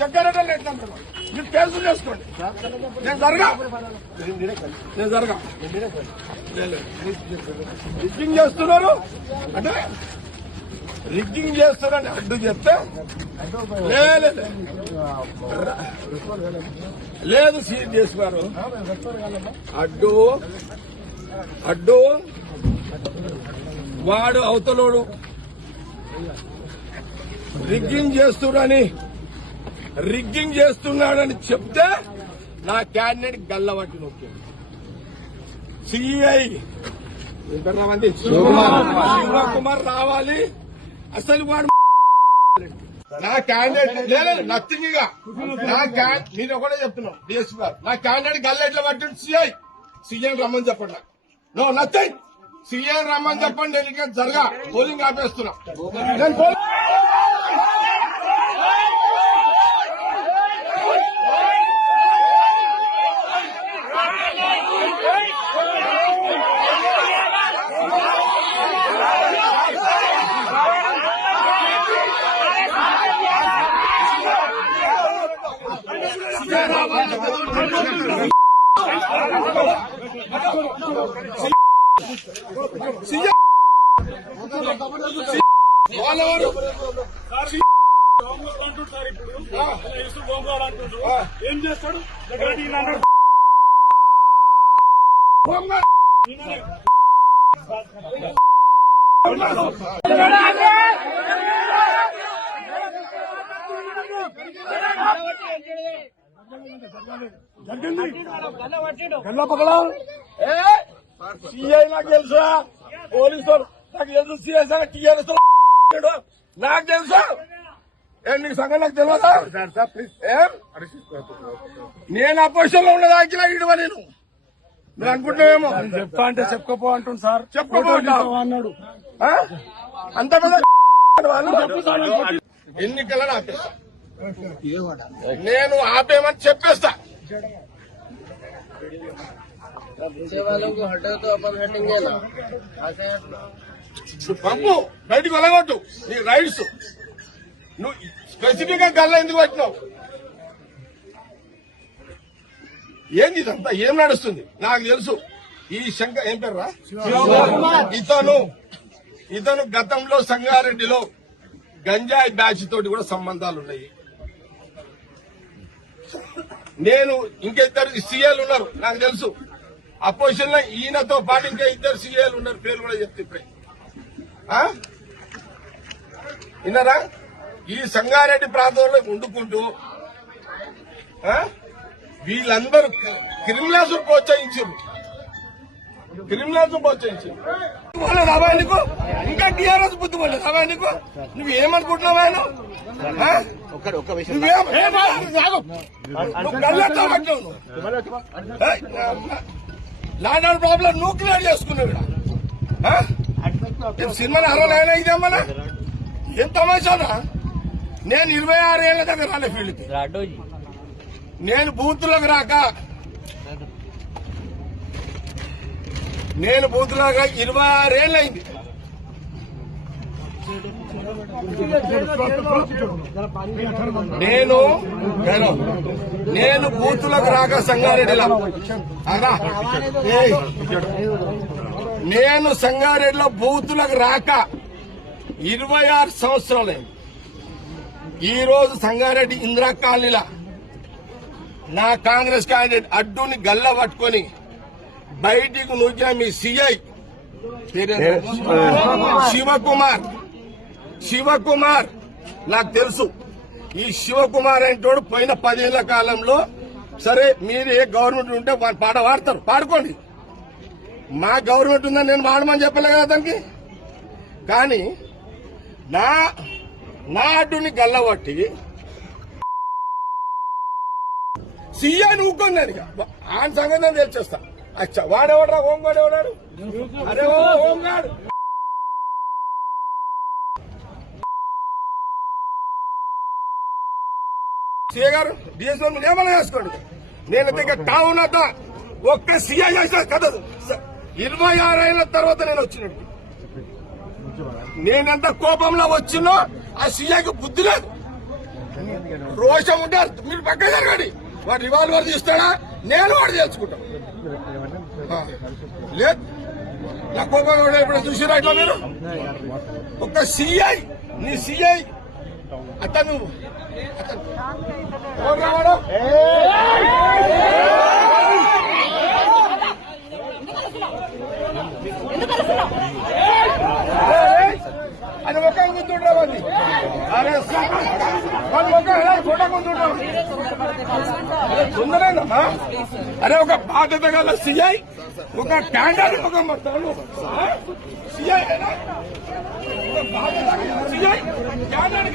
జగ్గారెడ్డి ఎట్లంటున్నా మీరు కేసులు చేసుకోండి. నేను జరగా రిగ్గింగ్ చేస్తున్నారు అంటే రిగ్గింగ్ చేస్తున్నారని అడ్డు చెప్తే లేదు సీజ్ చేస్తున్నారు. అడ్డు వాడు అవతలోడు రిగ్గింగ్ చేస్తున్నాడని చెప్తే నా క్యాండిడేట్ గల్లబట్టి నొక్కింది. సిఐ శివకుమార్ రావాలి. అసలు వాడు నా క్యాండిడేట్ లేదు నథింగ్ గా మీరు ఒకటే చెప్తున్నాం. డిఎస్పీ గారు నా క్యాండిడేట్ గల్ల ఎట్లా పట్టింది? సిఐ రమ్మని చెప్పండి. No nothing. సిఐ రమ్మని చెప్పండి. ఎన్నిక జరగా పోలింగ్ ఆపేస్తున్నా. ఏం చేస్తాడు? గల్ల పగలా సిఐ నాకు తెలుసా, పోలీసు నాకు తెలుసు, సిఐ టీఆర్ఎస్ నాకు తెలుసా. నీకు సంగతి నాకు తెలియదా? నేను అపోజిషన్ లో ఉన్నది ఆకిలా ఇడవ నేను మీరు అనుకుంటున్నామేమో. చెప్తా అంటే చెప్పుకోపో అంటుంది సార్. చెప్పుకోపో అన్నాడు. అంత పెద్ద ఎన్నికలను ఆపేస్తా. నేను ఆపేమని చెప్పేస్తా. పంపు బయటకు వెళ్ళగొట్టు నీ రైట్స్. నువ్వు స్పెసిఫిక్ గా గల్ల ఎందుకు వచ్చినావు? ఏంది ఇదంతా? ఏం నడుస్తుంది నాకు తెలుసు. ఈ శంకర్ ఏం పేర్రా ఇతను గతంలో సంగారెడ్డిలో గంజాయి బ్యాచ్ తోటి కూడా సంబంధాలు ఉన్నాయి. నేను ఇంకా ఇద్దరు సీఏలు ఉన్నారు నాకు తెలుసు. అపోజిషన్ లో ఈయనతో పాటు ఇంకా ఇద్దరు సీఏలు ఉన్నారు. పేర్లు కూడా చెప్తే ఇప్పుడే విన్నారా? ఈ సంగారెడ్డి ప్రాంతంలో వండుకుంటూ వీళ్ళందరూ క్రిమినల్స్ ప్రోత్సహించారు. నీకు ఇంకా టీఆర్ఎస్ బుద్ధి పోలేదు అవా నీకు? నువ్వేమనుకుంటున్నావా? లాండ్ ప్రాబ్లం నువ్వు క్లియర్ చేసుకున్నావు. సినిమాని 60 ఇదేమన్నా ఏం తమాషానా? నేను 26 ఏళ్ల దగ్గర రాలే ఫీల్డ్కి. నేను బూత్లోకి రాక 26 ఏళ్ళు అయింది. నేను బూతులకు రాక సంగారెడ్డిలో బూతులకు రాక 26 సంవత్సరాలైంది. ఈ రోజు సంగారెడ్డి ఇందిరా కాలనీలా నా కాంగ్రెస్ క్యాండిడేట్ అడ్డుని గల్ల పట్టుకొని బయటికి నూకిన మీ సిఐ శివకుమార్ నాకు తెలుసు. ఈ శివకుమార్ అంటోడు పోయిన 10 ఏళ్ల కాలంలో సరే మీరు ఏ గవర్నమెంట్ ఉంటే పాట పాడతారు, పాడుకోండి. మా గవర్నమెంట్ ఉందని నేను వాడమని చెప్పలే కదా దానికి. కానీ నా అడ్డుని గల్లబట్టి సీఐ ఊక్కొని ఆయన సంగతి నేను తెలిచేస్తా. అచ్చా వాడేవాడు హోంగార్డ్ ఎవడాడు? అరే హోంగార్డ్ సీఐ గారు డిఎస్ఓ మీరు ఏమన్నా చేసుకోండి. నేను దగ్గర టౌన్ అంతా ఒక్క సీఐ చేసా కదా. 26 ఏళ్ల తర్వాత నేను వచ్చినట్టు నేనెంత కోపంలో వచ్చినో ఆ సీఐకి బుద్ధి లేదు, రోషం ఉంటే మీరు పక్కన జరగండి. వాడు రివాల్వర్ తీస్తాడా, నేను వాడు చేసుకుంటాను. లేదు నా కోపం ఇప్పుడు చూసిరా ఇట్లా మీరు ఒక సీఐ, నీ సీఐ అతను ఎవరు రావడం అది ఒక ముందుండవు, అది అరే ఫోటో ముందుండవు ఉందరేనమ్మా. అరే ఒక బాధ్యత గల సీఐ, ఒక క్యాండర్, ఒక సీఐ సీఐ క్యాండర్